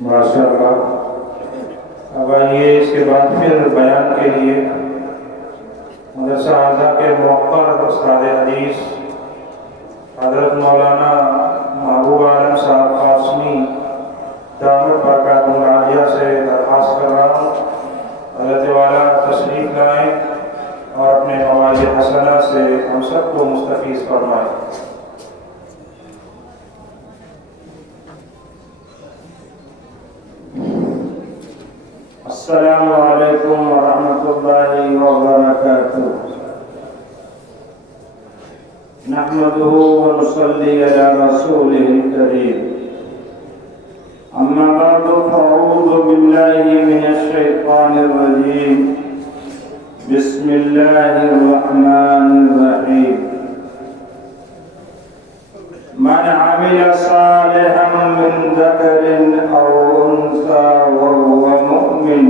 ماشاءاللہ۔ اب آئیے اس کے بعد پھر بیان کے لیے مدرسہ اعظہ کے موقر استاد حدیث حضرت مولانا محبوب عالم صاحب قاسمی دامت برکاتہ العالیہ سے درخواست کر رہا ہوں حضرت والا تشریف لائیں اور اپنے مواعظ حسنہ سے ہم سب کو مستفیض فرمائیں۔ السلام علیکم ورحمۃ اللہ وبرکاتہ۔ نحمده ونصلي على رسوله الكريم، أما بعد فأعوذ بالله من الشيطان الرجيم، بسم الله الرحمن الرحيم، من عمل صالحا من ذكر أو أنثى وهو مؤمن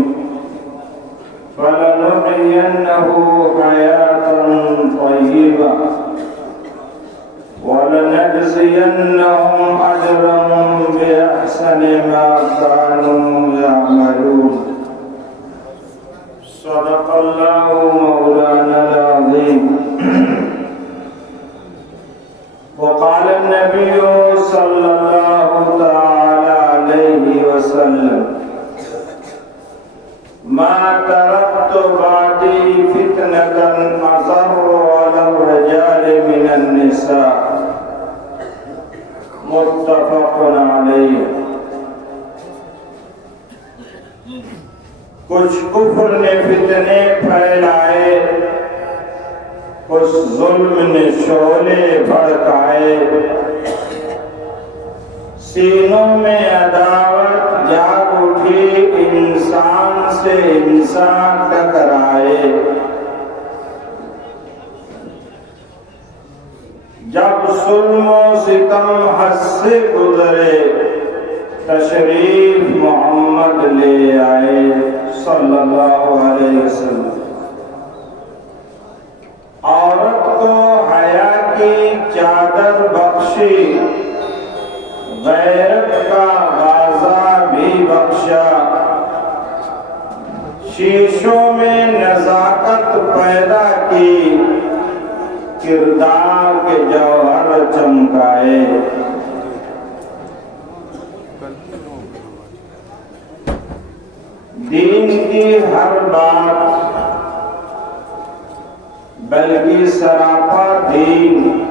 فلنحيينه حياة طيبة ولنجزينهم أجرهم بأحسن ما كانوا يعملون، صدق الله مولانا العظيم۔ وقال النبي صلى الله تعالى عليه وسلم ما تركت بعدي فتنة أضر على الرجال من النساء، متفق علیہ۔ کچھ کفر نے فتنے پھیلائے، کچھ ظلم نے شعلے بھڑکائے، سینوں میں عداوت جاگ اٹھی، انسان سے انسان ٹکرائے۔ جب ظلم و ستم حد سے گزرے، تشریف محمد لے آئے صلی اللہ علیہ وسلم۔ عورت کو حیا کی چادر بخشی، غیرت کا غازہ بھی بخشا، شیشوں میں نزاکت پیدا کی، کردار کے جوہر چمکائے۔ دین کی ہر بات بلکہ سراپا دین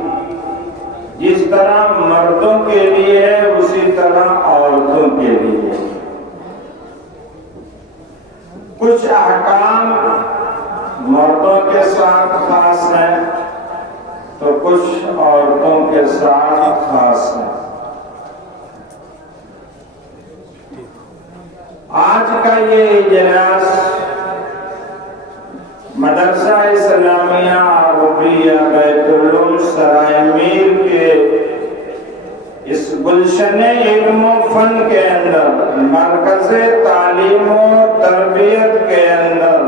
جس طرح مردوں کے لیے ہے اسی طرح عورتوں کے لیے۔ کچھ احکام مردوں کے ساتھ خاص ہیں تو کچھ عورتوں کے ساتھ خاص ہیں۔ آج کا یہ اجلاس مدرسہ اسلامیہ عربیہ بیت العلوم سرائے میر کے اس گلشن علم و فن کے اندر، مرکز تعلیم و تربیت کے اندر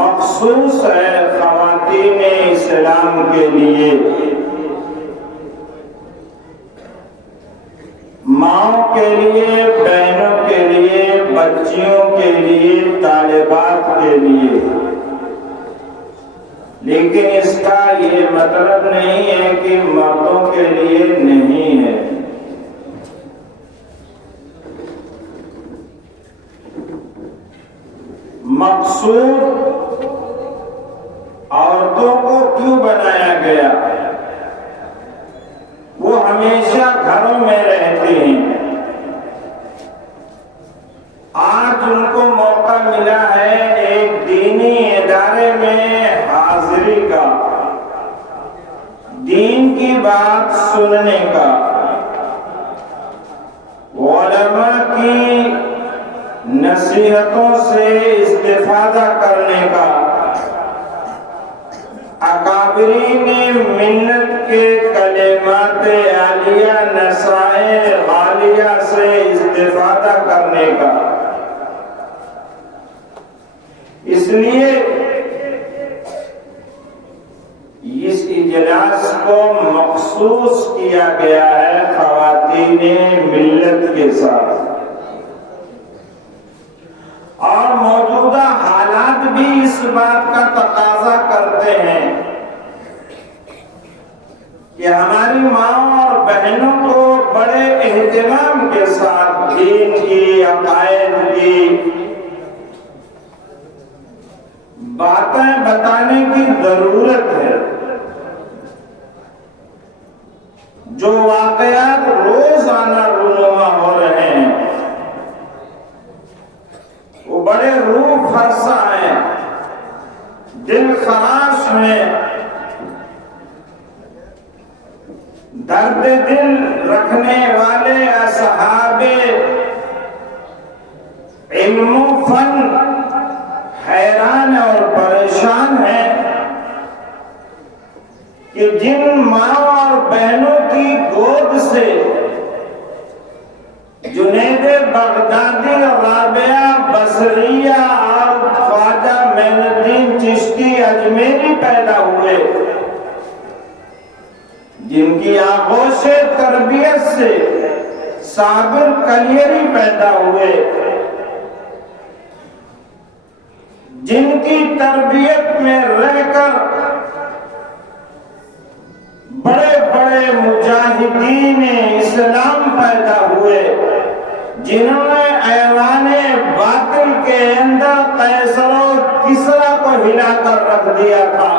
مخصوص ہے خواتین اسلام کے لیے، ماؤں کے لیے، بہنوں کے لیے، بچیوں کے لیے، طالبات کے لیے۔ لیکن اس کا یہ مطلب نہیں ہے کہ مردوں کے لیے نہیں ہے۔ مقصود عورتوں کو کیوں بنایا گیا؟ وہ ہمیشہ گھروں میں رہتے ہیں، آج ان کو موقع ملا ہے ایک دینی ادارے میں حاضری کا، دین کی بات سننے کا، علماء کی نصیحتوں سے استفادہ کرنے کا، اکابرین منت کے کلمات عالیہ نصائح غالیہ سے استفادہ کرنے کا۔ اس لیے اس اجلاس کو مخصوص کیا گیا ہے خواتین خواتین ملت کے ساتھ، اور موجودہ حالات بھی اس بات کا تقاضا کرتے ہیں کہ ہماری ماں اور بہنوں کو بڑے اہتمام کے ساتھ دین کی، عقائد کی باتیں بتانے کی ضرورت ہے۔ جو واقعات روزانہ رونما ہو رہے ہیں وہ بڑے روح فرسا ہیں، دل خراش ہیں، درد دل رکھنے والے اصحاب علم و فن حیران اور پریشان ہیں کہ جن ماں اور بہنوں کی گود سے جنید بغدادی، رابعہ بصریہ اور خواجہ معین الدین چشتی اجمیری پیدا ہوئے، جن کی آغوش تربیت سے صابر کلیری پیدا ہوئے، جن کی تربیت میں رہ کر بڑے بڑے مجاہدین اسلام پیدا ہوئے، جنہوں نے ایوان باطل کے اندر قیصر و کسریٰ کو ہلا کر رکھ دیا تھا۔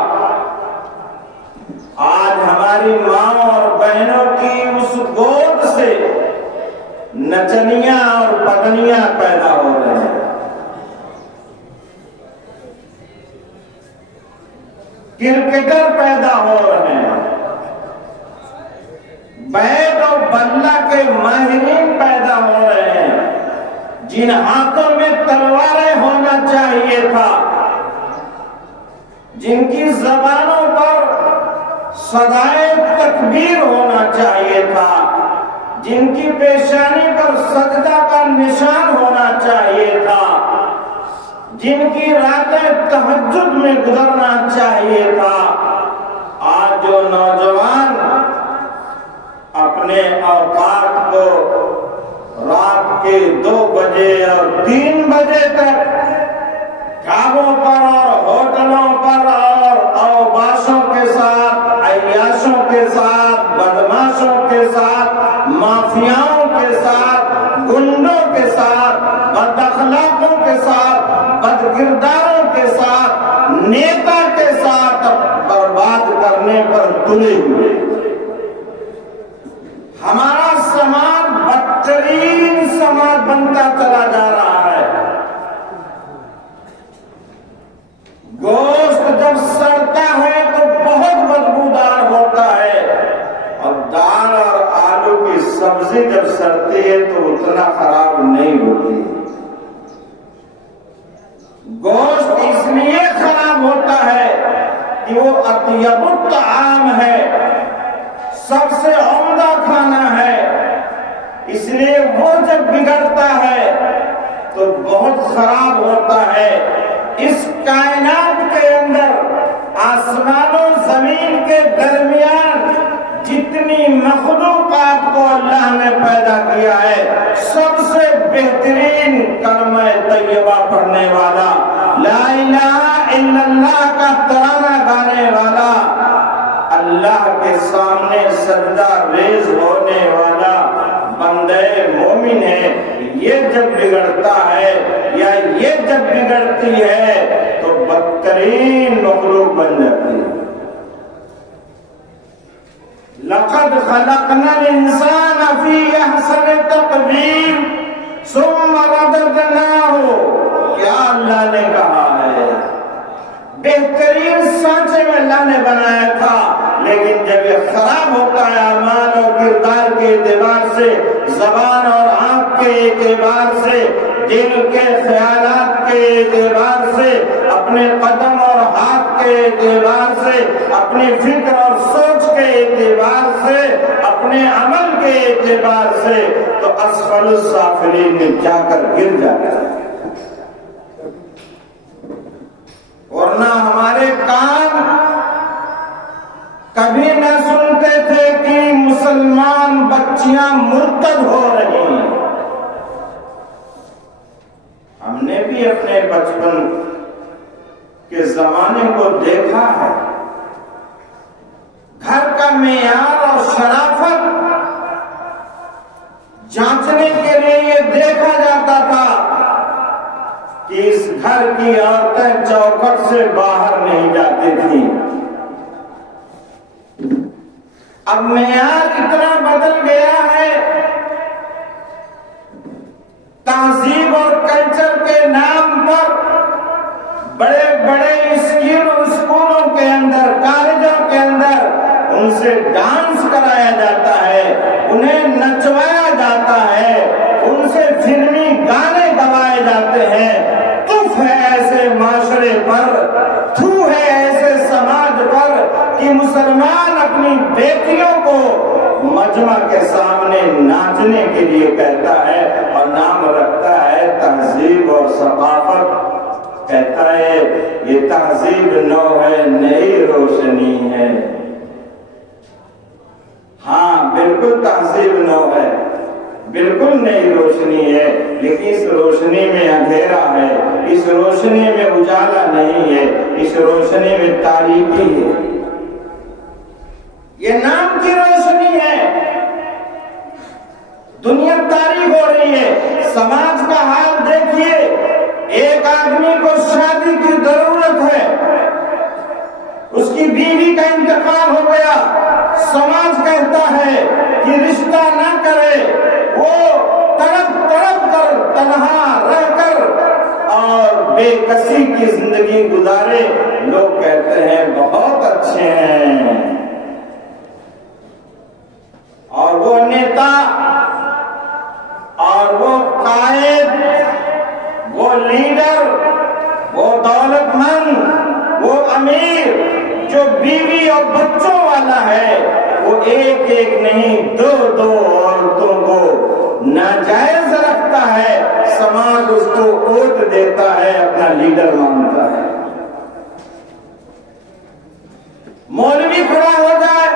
آج ہماری ماں اور بہنوں کی اس گود سے نچنیاں اور پتنیاں پیدا ہو رہے ہیں، کرکٹر پیدا ہو رہے ہیں، بیٹ اور بلہ کے ماہرین پیدا ہو رہے ہیں، جن ہاتھوں میں تلواریں ہونا چاہیے تھا، جن کی زبانوں پر صدائے تکبیر ہونا چاہیے تھا، جن کی پیشانی پر سجدہ کا نشان ہونا چاہیے تھا، جن کی راتیں تہجد میں گزرنا چاہیے تھا۔ آج جو نوجوان اپنے اوقات کو رات کے 2 بجے اور 3 بجے تک ڈھابوں پر اور ہوٹلوں پر اور اوباشوں کے ساتھ، عیاشوں کے ساتھ، بدماشوں کے ساتھ، مافیاؤں کے ساتھ، گنڈوں کے ساتھ، بد اخلاقوں کے ساتھ، بد کرداروں کے ساتھ، نیتا کے ساتھ برباد کرنے پر تلے ہوئے، ہمارا سماج بدترین سماج بنتا چلا جا رہا ہے۔ گوشت جب سڑتا ہے تو بہت بدبودار ہوتا ہے، اور دال اور آلو کی سبزی جب سڑتی ہے تو اتنا خراب نہیں ہوتی۔ گوشت اس لیے خراب ہوتا ہے کہ وہ اطیب الطعام ہے، سب سے عمدہ کھانا ہے، اس لیے وہ جب بگڑتا ہے تو بہت خراب ہوتا ہے۔ اس کائنات کے اندر آسمان و زمین کے درمیان جتنی مخلوقات کو اللہ نے پیدا کیا ہے، سب سے بہترین کلمہ طیبہ پڑھنے والا، لا الہ الا اللہ کا ترانہ گانے والا، اللہ کے سامنے سجدہ ریز ہونے والا بندے مومن ہے، یہ جب بگڑتا ہے یا یہ جب بگڑتی ہے تو بدترین مخلوق بن جاتی ہے۔ لقد خلقنا الانسان فی احسن تقویم ثم رددناہ، کیا اللہ نے کہا ہے؟ بہترین سانچے میں اللہ نے بنایا تھا، لیکن جب یہ خراب ہوتا ہے اعمال اور کردار کے اعتبار سے، زبان اور آنکھ کے اعتبار سے، دل کے خیالات کے اعتبار سے، اپنے قدم اور ہاتھ کے اعتبار سے، اپنی فکر اور سوچ کے اعتبار سے، اپنے عمل کے اعتبار سے، تو اسفل السافلین میں جا کر گر جاتا ہے۔ ورنہ ہمارے کان کبھی نہ سنتے تھے کہ مسلمان بچیاں مرتد ہو رہی ہیں۔ ہم نے بھی اپنے بچپن کے زمانے کو دیکھا ہے۔ گھر کا معیار اور شرافت جانچنے کے لیے یہ دیکھا جاتا تھا کہ اس گھر کی عورتیں چوکھٹ سے باہر نہیں جاتی تھیں۔ اب معیار اتنا بدل گیا ہے، تہذیب اور کلچر کے نام پر بڑے بڑے اسکولوں کے اندر، کالجوں کے اندر ان سے ڈانس کرایا جاتا ہے، انہیں نچوایا جاتا ہے، ان سے فلمی گانے گوائے جاتے ہیں۔ تف ہے ایسے معاشرے پر، تھو ہے ایسے سماج پر کہ مسلمان اپنی بیٹیوں کو مجمع کے سامنے ناچنے کے لیے کہتا ہے اور نام رکھتا ہے تہذیب اور ثقافت۔ کہتا ہے یہ تہذیب نو ہے، نئی روشنی ہے۔ ہاں بالکل تہذیب نو ہے، بالکل نئی روشنی ہے، لیکن اس روشنی میں اندھیرا ہے، اس روشنی میں اجالا نہیں ہے، اس روشنی میں تاریکی ہے۔ یہ نام کی روشنی ہے، دنیا تاریک ہو رہی ہے۔ سماج کا حال دیکھیے، ایک آدمی کو شادی کی ضرورت ہے، اس کی بیوی کا انتقال ہو گیا، سماج کہتا ہے کہ رشتہ نہ کرے، وہ تڑپ تڑپ کر تنہا رہ کر اور بے کسی کی زندگی گزارے۔ لوگ کہتے ہیں بہت اچھے ہیں، اور وہ نیتا اور وہ قائد، وہ لیڈر، وہ دولت مند، وہ امیر جو بیوی اور بچوں والا ہے، وہ ایک ایک نہیں دو دو عورتوں کو ناجائز رکھتا ہے، سماج اس کو ووٹ دیتا ہے، اپنا لیڈر مانتا ہے۔ مولوی کھڑا ہو جائے،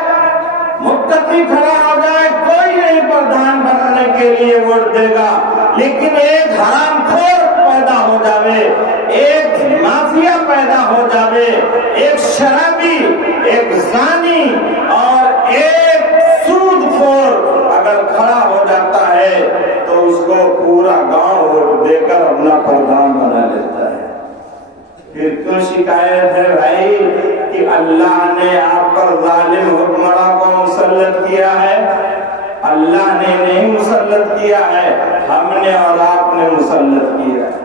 متقی کھڑا ہو جائے، کوئی نہیں پردھان بننے کے لیے ووٹ دے گا، لیکن ایک حرام خور پیدا ہو جاوے، ایک مافیا پیدا ہو جاوے، ایک شرابی، ایک زانی اور ایک سود خور اگر کھڑا ہو جاتا ہے تو اس کو پورا گاؤں ووٹ دے کر اپنا پردھان بنا لیتا ہے۔ پھر کیوں شکایت ہے بھائی کہ اللہ نے آپ پر ظالم حکمراں کو مسلط کیا ہے؟ اللہ نے نہیں مسلط کیا ہے، ہم نے اور آپ نے مسلط کیا ہے۔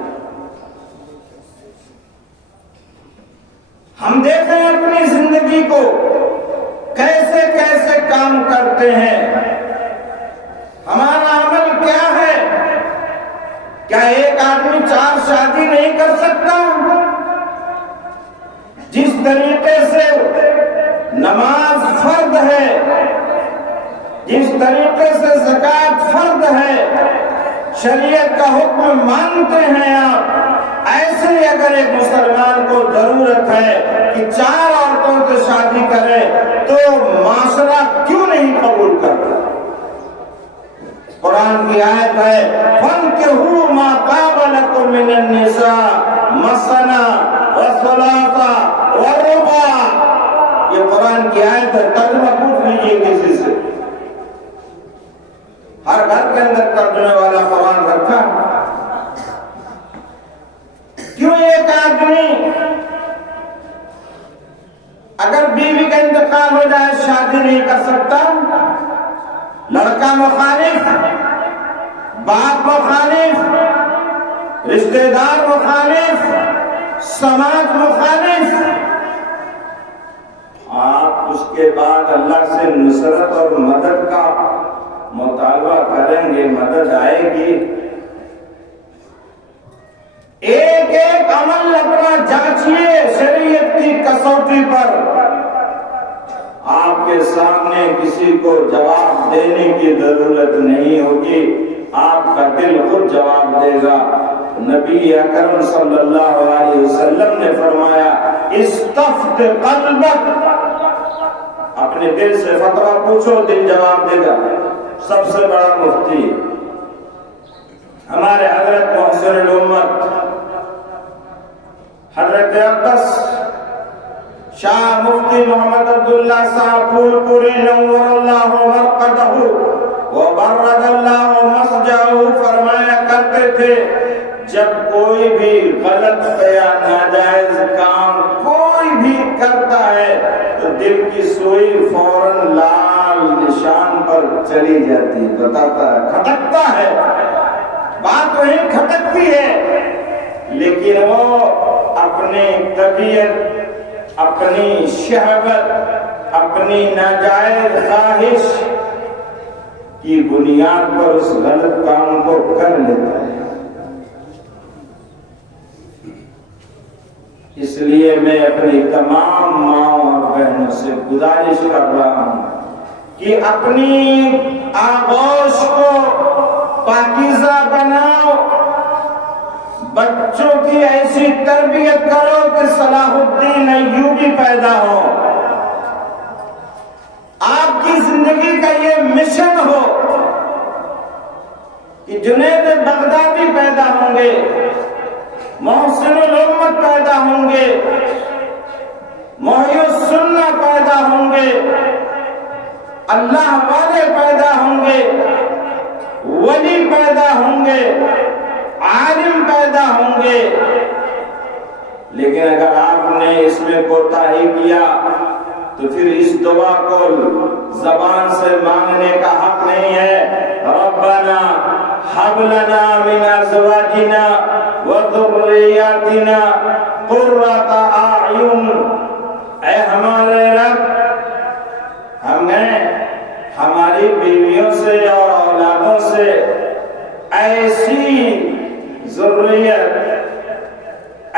ہم دیکھیں اپنی زندگی کو کیسے کیسے کام کرتے ہیں، ہمارا عمل کیا ہے؟ کیا ایک آدمی 4 شادی نہیں کر سکتا؟ جس طریقے سے نماز فرض ہے، جس طریقے سے زکوٰۃ فرض ہے، شریعت کا حکم مانتے ہیں آپ، ایسے ہی اگر ایک مسلمان کو ضرورت ہے کہ 4 عورتوں سے شادی کرے تو معاشرہ کیوں نہیں قبول کرتا؟ قرآن کی آیت ہے فَانكِحُوا مَا طَابَ لَكُم مِّنَ النِّسَاءِ مَثْنَىٰ وَثُلَاثَ وَرُبَاعَ۔ یہ قرآن کی آیت ہے، ترجمہ پوچھ لیجیے کسی سے، ہر گھر کے اندر ترجمے والا قرآن رکھا۔ کیوں ایک آدمی اگر بیوی کا انتقال ہو جائے شادی نہیں کر سکتا؟ لڑکا مخالف، باپ مخالف، رشتہ دار مخالف، سماج مخالف، آپ اس کے بعد اللہ سے نصرت اور مدد کا مطالبہ کریں گے، مدد آئے گی؟ ایک ایک عمل اپنا جانچیے شریعت کی کسوٹی پر۔ آپ کے سامنے کسی کو جواب دینے کی ضرورت نہیں ہوگی، آپ کا دل خود جواب دے گا۔ نبی اکرم صلی اللہ علیہ وسلم نے فرمایا استفت قلبک، اپنے دل سے فتویٰ پوچھو، دل جواب دے گا۔ سب سے بڑا مفتی ہمارے حضرت محسن الامت حضرت اقدس شاہ مفتی محمد عبداللہ صاحب پھول پوری نور اللہ مرقدہ وبرد اللہ مسجدہ فرمایا کرتے تھے، جب کوئی بھی غلط یا ناجائز کام کوئی بھی کرتا ہے تو دل کی سوئی فوراً لال نشان پر چلی جاتی، بتاتا ہے، کھٹکتا ہے، بات وہی کھٹکتی ہے، لیکن وہ اپنی طبیعت، اپنی شہوت، اپنی ناجائز خواہش کی بنیاد پر اس غلط کام کو کر لیتا ہے۔ اس لیے میں اپنی تمام ماؤں اور بہنوں سے گزارش کر رہا ہوں کہ اپنی آغوش کو پاکیزہ بناؤ، بچوں کی ایسی تربیت کرو کہ صلاح الدین ایوبی پیدا ہو، آپ کی زندگی کا یہ مشن ہو کہ جنید بغدادی پیدا ہوں گے، محسن الامت پیدا ہوں گے، محی السنہ پیدا ہوں گے، اللہ والے پیدا ہوں گے، ولی پیدا ہوں گے، عالم پیدا ہوں گے۔ لیکن اگر آپ نے اس میں کوتاہی کیا تو پھر اس دعا کو زبان سے مانگنے کا حق نہیں ہے۔ ربنا ہب لنا من ازواجنا وذریاتنا قرۃ اعین، اے ہمارے رب، ہمیں ہماری بیویوں سے اور اولادوں سے ایسی ذریت،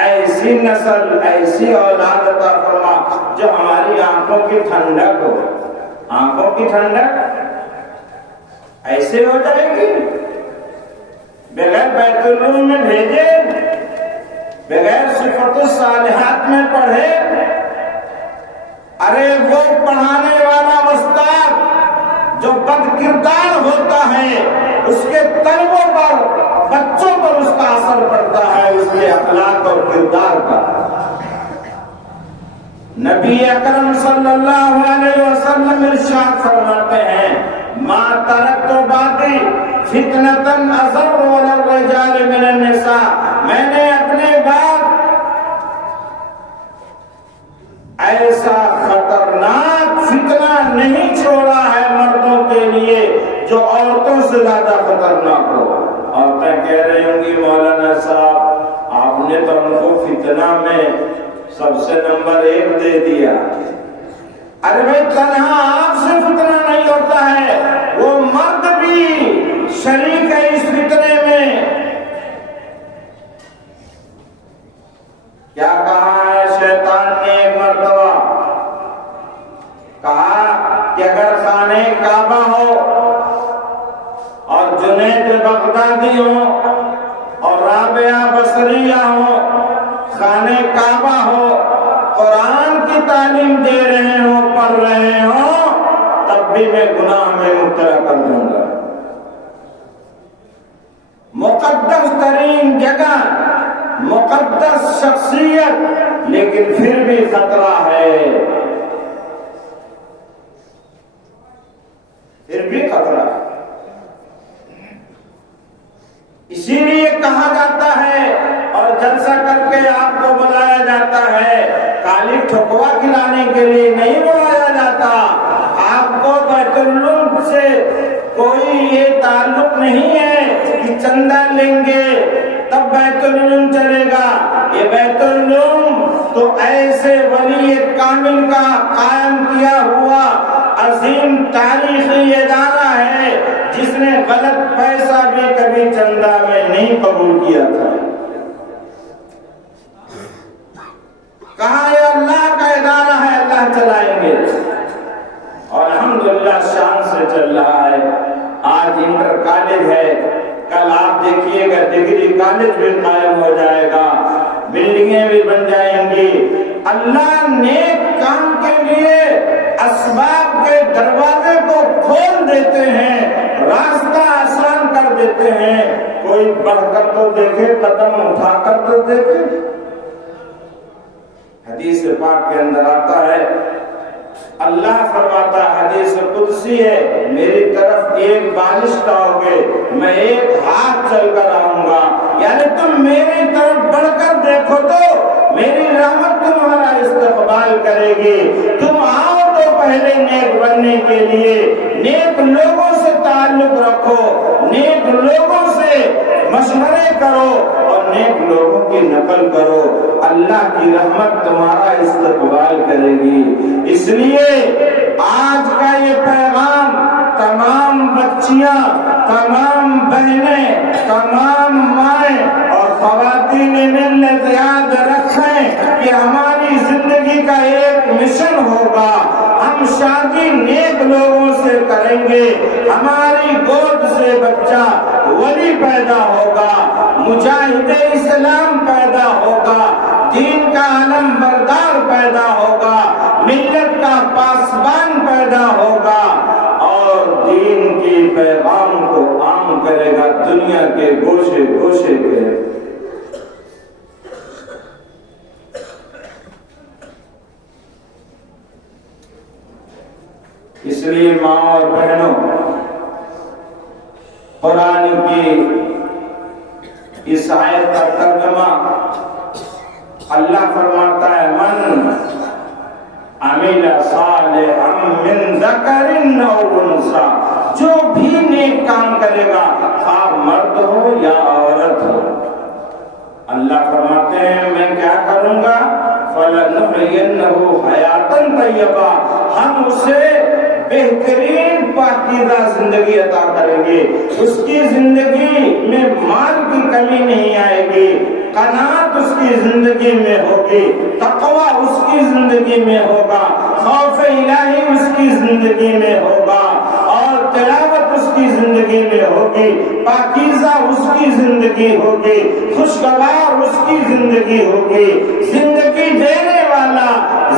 ایسی نسل، ایسی اولاد عطا فرما جو ہماری آنکھوں کی ٹھنڈک ہو۔ آنکھوں کی ٹھنڈک ایسے ہو جائے گی بغیر بیت العلوم میں بھیجے، بغیر صفت الصالحات میں پڑھے۔ ارے وہ پڑھانے والا استاد جو بد کردار ہوتا ہے، اس کے طلبوں پر، بچوں پر اس کا اثر پڑتا ہے، اس کے اخلاق اور کردار کا۔ نبی اکرم صلی اللہ علیہ وسلم ارشاد فرماتے ہیں، ما ترکت بعدی فتنۃ اضر علی الرجال من النساء، میں نے اپنے بعد ایسا خطرناک فتنہ نہیں چھوڑا ہے مردوں کے لیے جو عورتوں سے زیادہ خطرناک ہو۔ عورتیں کہہ رہی ہوں گی، مولانا صاحب آپ نے تو ان کو فتنہ میں سب سے نمبر 1 دے دیا۔ ارے بھائی، تنہا آپ سے فتنہ نہیں ہوتا ہے، وہ مرد بھی شریک ہے اس فتنے میں۔ کیا کہا ہے شیطان نے ایک مرتبہ؟ کہا کہ اگر خانہ کعبہ ہو اور جنید بغدادی ہو اور رابعہ بصریہ ہو، خانہ کعبہ ہو، قرآن کی تعلیم دے رہے ہوں، پڑھ رہے ہوں، تب بھی میں گناہ میں مبتلا کر دوں گا۔ مقدس ترین جگہ، مقدس شخصیت، لیکن پھر بھی خطرہ ہے، پھر بھی خطرہ ہے۔ اسی لیے کہا جاتا ہے اور جلسہ کر کے آپ کو بلایا جاتا ہے، کالی ٹھکوا کھلانے کے لیے نہیں بلایا جاتا۔ آپ کو بیت العلوم سے کوئی یہ تعلق نہیں ہے کہ چندہ لیں گے تب بیت العلوم چلے گا۔ یہ بیت العلوم تو ایسے ولی کامل کا قائم کیا ہوا عظیم تاریخی ادارہ ہے جس نے غلط پیسہ بھی کبھی چندہ میں نہیں قبول کیا تھا۔ کہا یہ اللہ کا ادارہ ہے، اللہ چلائیں گے، اور الحمدللہ شان سے چل رہا ہے۔ آج انٹر کالج ہے، کل آپ دیکھیے گا ڈگری کالج بھی قائم ہو جائے گا، بلڈنگیں بھی بن جائیں گی۔ اللہ نیک کام کے لیے اسباب کے دروازے کو کھول دیتے ہیں، راستہ آسان کر دیتے ہیں۔ کوئی بڑھ کر تو دیکھے، قدم اٹھا کر تو دیکھے۔ حدیث پاک کے اندر آتا ہے، اللہ فرماتا ہے، حدیث قدسی ہے، میری طرف ایک بالش لاؤ گے، میں ایک ہاتھ چل کر آؤں گا، یعنی تم میری طرف بڑھ کر دیکھو تو میری رحمت تمہارا استقبال کرے گی۔ تم آؤ تو پہلے نیک بننے کے لیے نیک لوگوں سے تعلق رکھو، نیک لوگوں سے مشورے کرو اور نیک لوگوں کی نقل کرو، اللہ کی رحمت تمہارا استقبال کرے گی۔ اس لیے آج کا یہ پیغام تمام بچیاں، تمام بہنیں، تمام مائیں اور خواتین ملت یاد رکھیں کہ ہماری زندگی کا ایک مشن ہوگا، ہم شادی نیک لوگوں سے کریں گے، ہماری گود سے بچہ ولی پیدا ہوگا، مجاہد اسلام پیدا ہوگا، دین کا علم بردار پیدا ہوگا، ملت کا پاسبان پیدا ہوگا اور دین کی پیغام کو عام کرے گا دنیا کے گوشے گوشے کے۔ اس لیے ماں اور بہنوں، قرآن کی اس آیت کا ترجمہ اللہ فرماتا ہے، من عمل صالحا من ذکر او انثی، جو بھی نیک کام کرے گا، خواہ مرد ہو یا عورت ہو، اللہ فرماتے ہیں میں کیا کروں گا، فَلَنُحْيِيَنَّهُ حَيَاةً طَيِّبَةً، ہم اسے بہترین پاکیزہ زندگی عطا کریں گے، اس کی زندگی میں مال کی کمی نہیں آئے گی، قناعت اس کی زندگی میں ہوگی، تقوی اس کی زندگی میں ہوگا، خوف الہی اس کی زندگی میں ہوگا اور تلاوت اس کی زندگی میں ہوگی، پاکیزہ اس کی زندگی ہوگی، خوشگوار اس کی زندگی ہوگی۔ زندگی دینے والا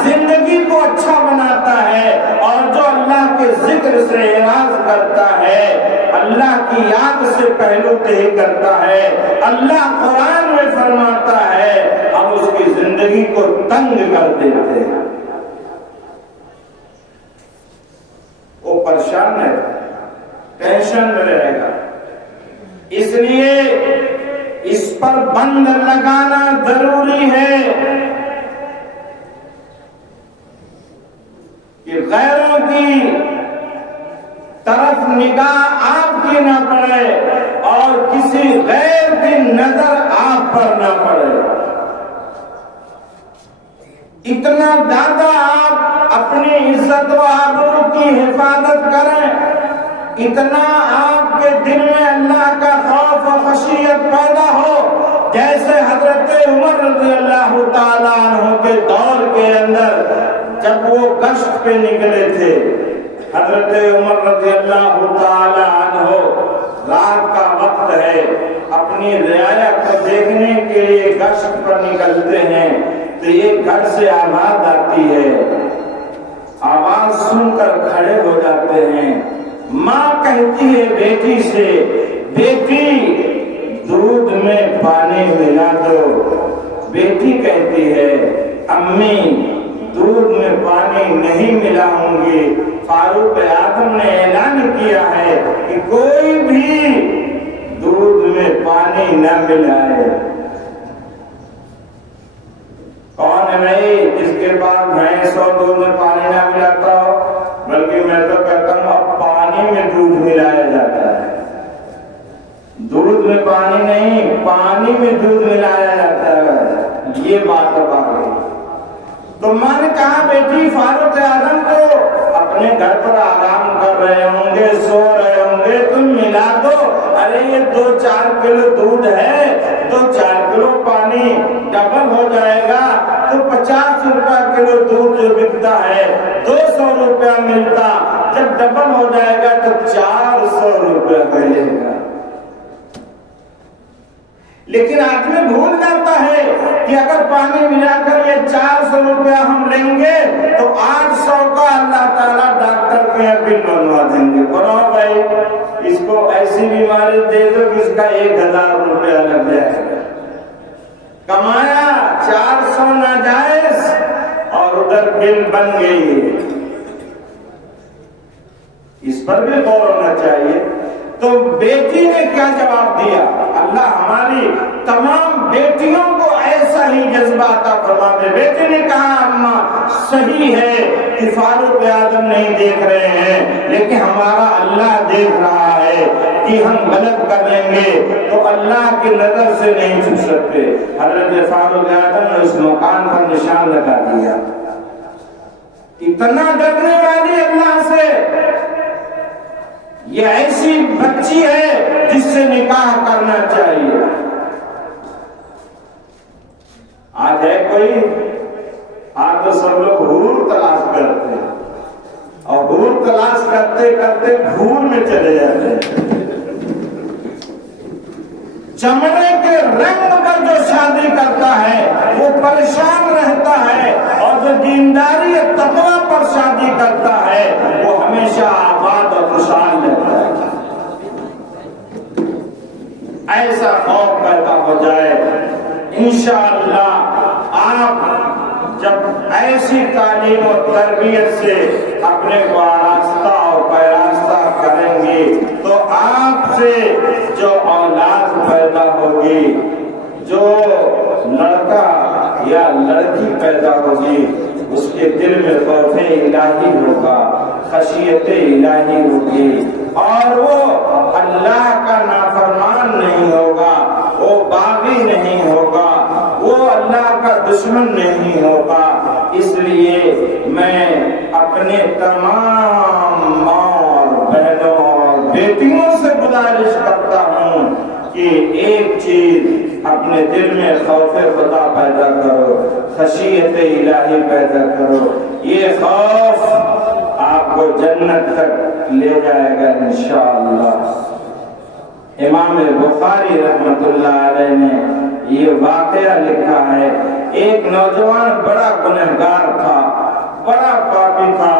زندگی کو اچھا بناتا ہے اور جو اللہ کے ذکر سے اعراض کرتا ہے، اللہ کی یاد سے پہلو تہی کرتا ہے، اللہ قرآن میں فرماتا ہے ہم اس کی زندگی کو تنگ کر دیتے ہیں، وہ پریشان ہے، ٹینشن میں رہے گا۔ اس لیے اس پر بند لگانا ضروری ہے کہ غیروں کی طرف نگاہ آپ کی نہ پڑے اور کسی غیر کی نظر آپ پر نہ پڑے۔ اتنا زیادہ آپ اپنی عزت و آبرو کی حفاظت کریں، اتنا آپ کے دل میں اللہ کا خوف و خشیت پیدا ہو، جیسے حضرت عمر رضی اللہ تعالیٰ عنہ کے دور کے اندر جب وہ گشت پہ نکلے تھے، حضرت عمر رضی اللہ تعالی عنہ رات کا وقت ہے، اپنی رعایا کو دیکھنے کے لیے گشت پر نکلتے ہیں تو ایک گھر سے آواز آتی ہے، آواز سن کر کھڑے ہو جاتے ہیں۔ ماں کہتی ہے بیٹی سے، بیٹی دودھ میں پانی ملا دو۔ بیٹی کہتی ہے امی دودھ میں پانی نہیں ملاؤں گی، فاروق اعظم نے اعلان کیا ہے کہ کوئی بھی دودھ میں پانی نہ ملائے۔ کون ہے بھائی جس کے پاس بھینس اور دودھ میں پانی نہ ملاتا ہو؟ بلکہ میں تو کہتا ہوں اب پانی میں دودھ ملایا جاتا ہے، دودھ میں پانی نہیں، پانی میں دودھ ملایا جاتا ہے، یہ بات اب آ گئی۔ تو میں نے کہا بیٹی فاروق اعظم تو اپنے گھر پر آرام کر رہے ہوں گے، سو رہے ہوں گے، تم ملا دو۔ ارے یہ 2-4 کلو دودھ ہے، 2-4 کلو پانی ڈبل ہو جائے گا تو 50 روپے کلو دودھ جو بکتا ہے 200 روپیہ ملتا، جب ڈبل ہو جائے گا تو 400 روپیہ ملے گا۔ لیکن آدمی بھول جاتا ہے کہ اگر پانی ملا کر یہ 400 روپیہ ہم لیں گے تو 800 کا اللہ تعالیٰ ڈاکٹر کے یہاں بل بنوا دیں گے. بناؤ بھائی، اس کو ایسی بیماری دے دو کہ اس کا 1000 روپیہ لگ جائے گا. کمایا 400 ناجائز اور ادھر بل بن گئی. اس پر بھی غور ہونا چاہیے. تو بیٹی نے کیا جواب دیا؟ اللہ ہماری تمام بیٹیوں کو ایسا ہی جذبہ عطا فرما دے. بیٹی نے کہا اماں صحیح ہے کہ فاروق اعظم نہیں دیکھ رہے ہیں، لیکن ہمارا اللہ دیکھ رہا ہے کہ ہم غلط کر لیں گے تو اللہ کی نظر سے نہیں چھپ سکتے. حضرت فاروق اعظم نے اس مکان پر نشان لگا دیا. اتنا ڈرنے والی اللہ سے. یہ ایسی بچی ہے جس سے نکاح کرنا چاہیے. آج ہے کوئی؟ آج تو سب لوگ حور تلاش کرتے ہیں اور حور تلاش کرتے کرتے حور میں چلے جاتے ہیں. چمڑے کے رنگ پر جو شادی کرتا ہے وہ پریشان رہتا ہے، اور جو دینداری تقوی پر شادی کرتا ہے وہ ہمیشہ آباد اور خوشحال رہتا ہے. ایسا خوف پیدا ہو جائے. انشاءاللہ آپ جب ایسی تعلیم اور تربیت سے اپنے کو آراستہ اور پیراستہ کریں گے تو آپ سے جو اولاد پیدا ہوگی، جو لڑکا یا لڑکی پیدا ہوگی، اس کے دل میں خوف الہی ہوگا، خشیت الہی ہوگی، اور وہ اللہ کا نافرمان نہیں ہوگا، وہ باغی نہیں ہوگا، وہ اللہ کا دشمن نہیں ہوگا. اس لیے میں اپنے تمام ماں اور بہنوں اور بیٹیوں سے گزارش کرتا ہوں کہ ایک چیز اپنے دل میں خوف خدا پیدا کرو، خشیت الہی پیدا کرو. یہ خوف آپ کو جنت تک لے جائے گا انشاءاللہ. امام بخاری رحمت اللہ علیہ نے یہ واقعہ لکھا ہے. ایک نوجوان بڑا گنہگار تھا، بڑا پاپی تھا.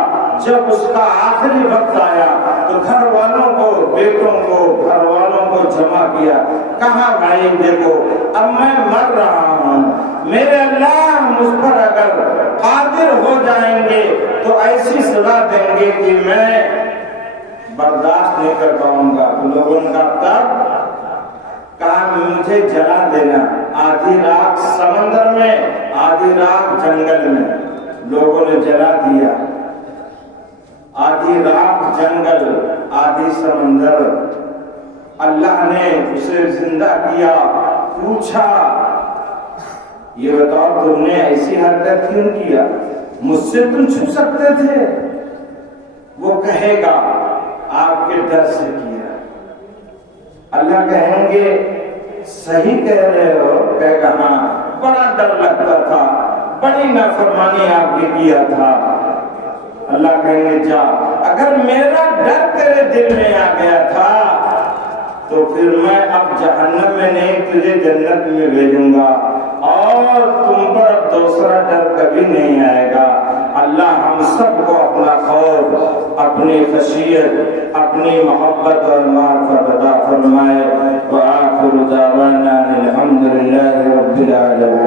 جب اس کا آخری وقت آیا تو گھر والوں کو، بیٹوں کو، گھر والوں کو جمع کیا. کہا بھائی دیکھو اب میں مر رہا ہوں، میرے اللہ مجھ پر اگر قادر ہو جائیں گے تو ایسی سزا دیں گے کہ میں برداشت نہیں کر پاؤں گا. لوگوں کا تب کہا مجھے جلا دینا. آدھی رات سمندر میں، آدھی رات جنگل میں. لوگوں نے جلا دیا. آدھی رات جنگل، آدھی سمندر. اللہ نے اسے زندہ کیا. پوچھا یہ بتاؤ تم نے ایسی حرکت کیوں کیا؟ مجھ سے تم چھپ سکتے تھے. وہ کہے گا آپ کے ڈر سے کیا. اللہ کہیں گے صحیح کہہ رہے ہو. کہے گا ہاں بڑا ڈر لگتا تھا، بڑی نافرمانی آپ نے کیا تھا. اللہ کہیں گے جا، اگر میرا ڈر تیرے دل میں آ گیا تھا تو پھر میں اب جہنم میں نہیں تجھے جنت میں بھیجوں گا، اور تم پر اب دوسرا ڈر کبھی نہیں آئے گا. اللہ ہم سب کو اپنا خوف، اپنی خشیت، اپنی محبت اور معرفت عطا فرمائے. وآخر دعوانا الحمد للہ رب العالمین.